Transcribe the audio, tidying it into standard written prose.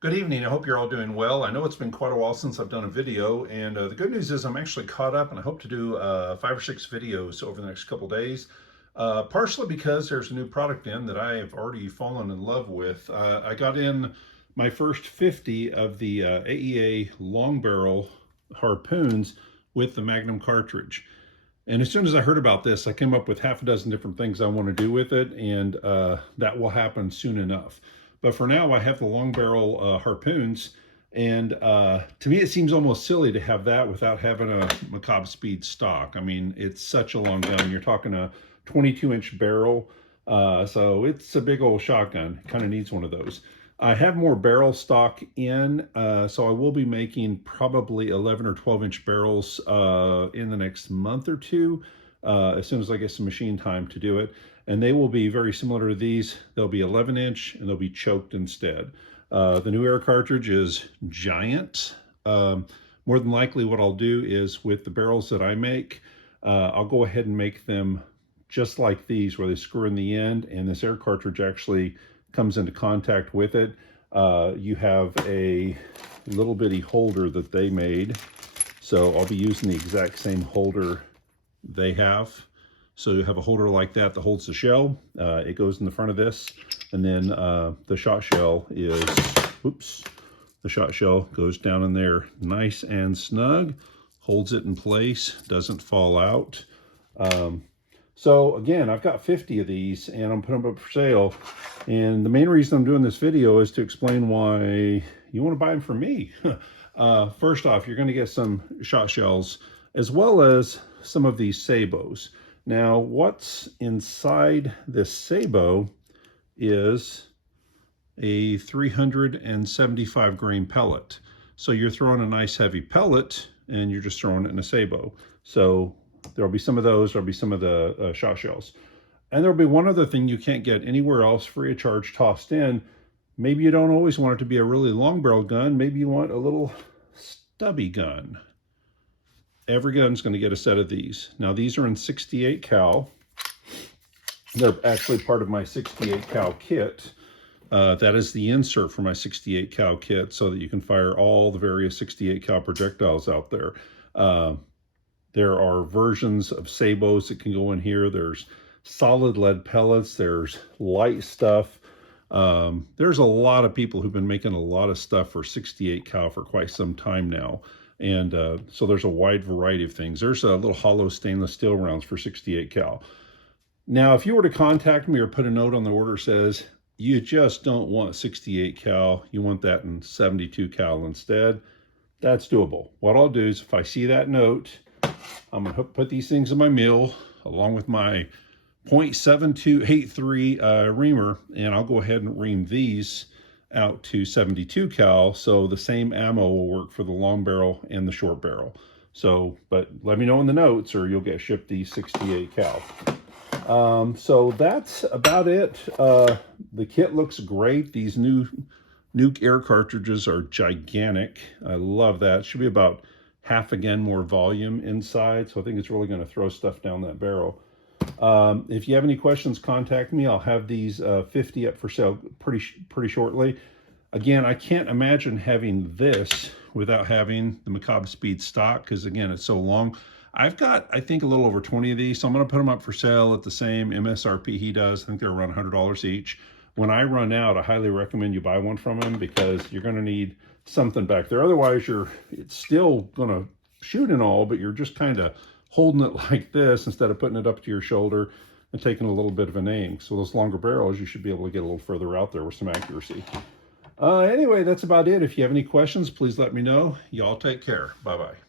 Good evening. I hope you're all doing well. I know it's been quite a while since I've done a video, and the good news is I'm actually caught up, and I hope to do 5 or 6 videos over the next couple days. Partially because there's a new product in that I have already fallen in love with. I got in my first 50 of the AEA long barrel harpoons with the Magnum cartridge. And as soon as I heard about this, I came up with half a dozen different things I want to do with it, and that will happen soon enough. But for now, I have the long barrel harpoons, and to me, it seems almost silly to have that without having a Macabre Speed stock. I mean, it's such a long gun. You're talking a 22-inch barrel, so it's a big old shotgun. Kind of needs one of those. I have more barrel stock in, so I will be making probably 11 or 12-inch barrels in the next month or two, as soon as I get some machine time to do it. And they will be very similar to these. They'll be 11-inch and they'll be choked instead. The new air cartridge is giant. More than likely what I'll do is with the barrels that I make, I'll go ahead and make them just like these, where they screw in the end and this air cartridge actually comes into contact with it. You have a little bitty holder that they made. So I'll be using the exact same holder they have. So you have a holder like that that holds the shell. It goes in the front of this, and then the shot shell is, the shot shell goes down in there nice and snug, holds it in place, doesn't fall out. So again, I've got 50 of these and I'm putting them up for sale. And the main reason I'm doing this video is to explain why you want to buy them from me. First off, you're going to get some shot shells as well as some of these sabots. Now, what's inside this sabot is a 375 grain pellet. So you're throwing a nice heavy pellet and you're just throwing it in a sabot. So there'll be some of those, there'll be some of the shot shells. And there'll be one other thing you can't get anywhere else free of charge tossed in. Maybe you don't always want it to be a really long barrel gun. Maybe you want a little stubby gun. Every gun's going to get a set of these. Now these are in 68 cal. They're actually part of my 68 cal kit. That is the insert for my 68 cal kit so that you can fire all the various 68 cal projectiles out there. There are versions of sabots that can go in here. There's solid lead pellets. There's light stuff. There's a lot of people who've been making a lot of stuff for 68 cal for quite some time now. And so there's a wide variety of things. There's a little hollow stainless steel rounds for 68 cal. Now, if you were to contact me or put a note on the order that says, you just don't want 68 cal, you want that in 72 cal instead, that's doable. What I'll do is if I see that note, I'm gonna put these things in my mill along with my .7283 reamer, and I'll go ahead and ream these out to 72 cal, so the same ammo will work for the long barrel and the short barrel. So, but let me know in the notes or you'll get shipped these 68 cal. So that's about it. The kit looks great. These new Nuke air cartridges are gigantic. I love that. Should be about half again more volume inside, so I think it's really going to throw stuff down that barrel. If you have any questions, contact me. I'll have these 50 up for sale pretty shortly. Again, I can't imagine having this without having the Macabre Speed stock, because again, it's so long. I've got, I think, a little over 20 of these, so I'm going to put them up for sale at the same MSRP he does. I think they're around $100 each. When I run out, I highly recommend you buy one from him because you're going to need something back there. Otherwise, it's still going to shoot and all, but you're just kind of holding it like this instead of putting it up to your shoulder and taking a little bit of an aim. So those longer barrels, you should be able to get a little further out there with some accuracy. Anyway, that's about it. If you have any questions, please let me know. Y'all take care. Bye-bye.